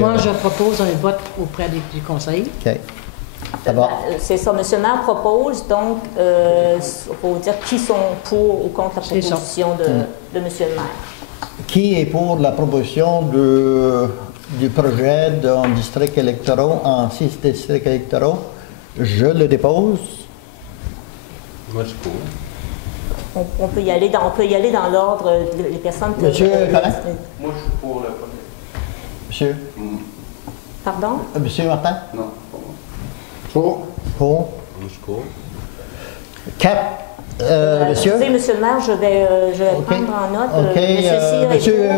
Moi, je propose un vote auprès du conseil. OK. Ça va. C'est ça, M. le maire propose, donc, il faut dire qui sont pour ou contre la proposition de M. le maire. Qui est pour la proposition du projet d'un district électoral en 6 districts électoraux? Je le dépose. Moi, je suis pour. On peut y aller dans l'ordre des personnes que... Monsieur Colin? Moi, je suis pour le projet. Monsieur? Pardon? Monsieur Martin? Non, pas moi. Pour. Pour. Moi, je suis pour. 4. Monsieur? Monsieur le maire, je vais Okay. prendre en note. OK.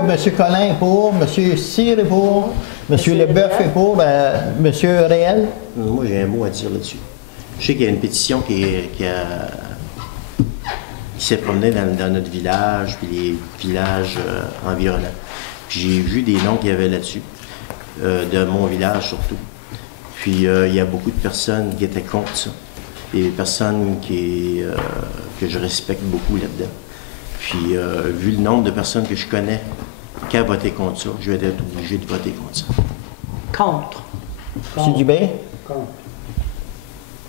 Monsieur Colin est pour. Monsieur Cyr est pour. Monsieur Leboeuf est pour. Monsieur Réel? Moi, j'ai un mot à dire là-dessus. Je sais qu'il y a une pétition qui s'est promenée dans notre village, puis les villages environnants. J'ai vu des noms qu'il y avait là-dessus, de mon village surtout. Puis il y a beaucoup de personnes qui étaient contre ça. Des personnes que je respecte beaucoup là-dedans. Puis vu le nombre de personnes que je connais qui ont voté contre ça, je vais être obligé de voter contre ça. Contre. Monsieur Dubé? Contre.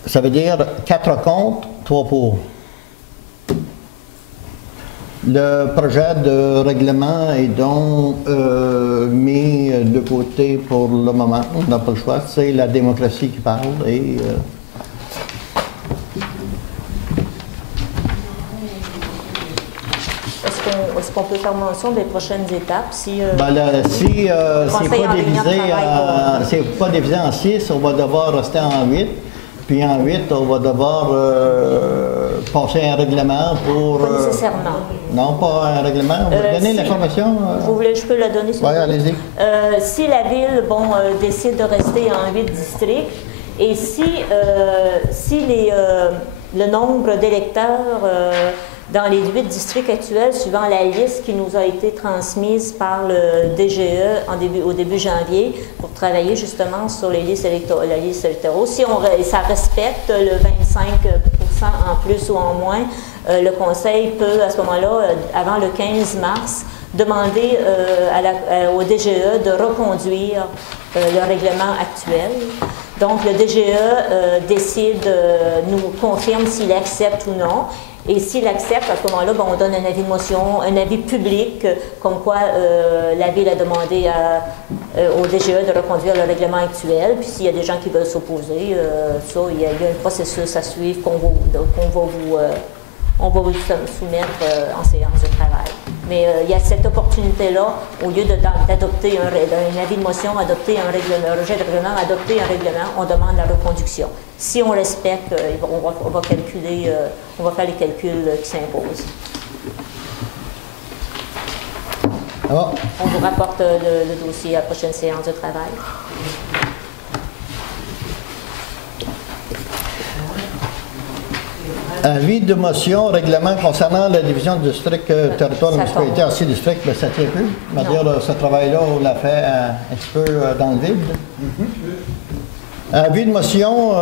Ça veut dire 4 contre, 3 pour. Le projet de règlement est donc mis de côté pour le moment. On n'a pas le choix. C'est la démocratie qui parle. Et, Est-ce qu'on peut faire mention des prochaines étapes? Si c'est pas divisé en 6, on va devoir rester en 8. Puis en 8, on va devoir passer un règlement pour... Pas nécessairement. Non, pas un règlement. On va donner l'information. Vous voulez, je peux la donner? Oui, allez-y. Si la ville décide de rester en 8 districts, et si le nombre d'électeurs dans les 8 districts actuels, suivant la liste qui nous a été transmise par le DGE au début janvier, pour travailler justement sur les listes électorales. Si ça respecte le 25% en plus ou en moins, le Conseil peut, à ce moment-là, avant le 15 mars, demander au DGE de reconduire le règlement actuel. Donc, le DGE nous confirme s'il accepte ou non. Et s'il accepte, à ce moment-là, on donne un avis de motion, un avis public, comme quoi la Ville a demandé au DGE de reconduire le règlement actuel. Puis s'il y a des gens qui veulent s'opposer, il y a un processus à suivre qu'on va vous soumettre en séance de travail. Mais il y a cette opportunité-là, au lieu d'adopter un avis de motion, adopter un rejet de règlement, adopter un règlement, on demande la reconduction. Si on respecte, on va calculer, on va faire les calculs qui s'imposent. On vous rapporte le dossier à la prochaine séance de travail. Avis de motion, règlement concernant la division du district territoire de municipalité en 6 districts, mais ça ne tient plus. C'est-à-dire, ce travail-là, on l'a fait un petit peu dans le vide. Avis de motion,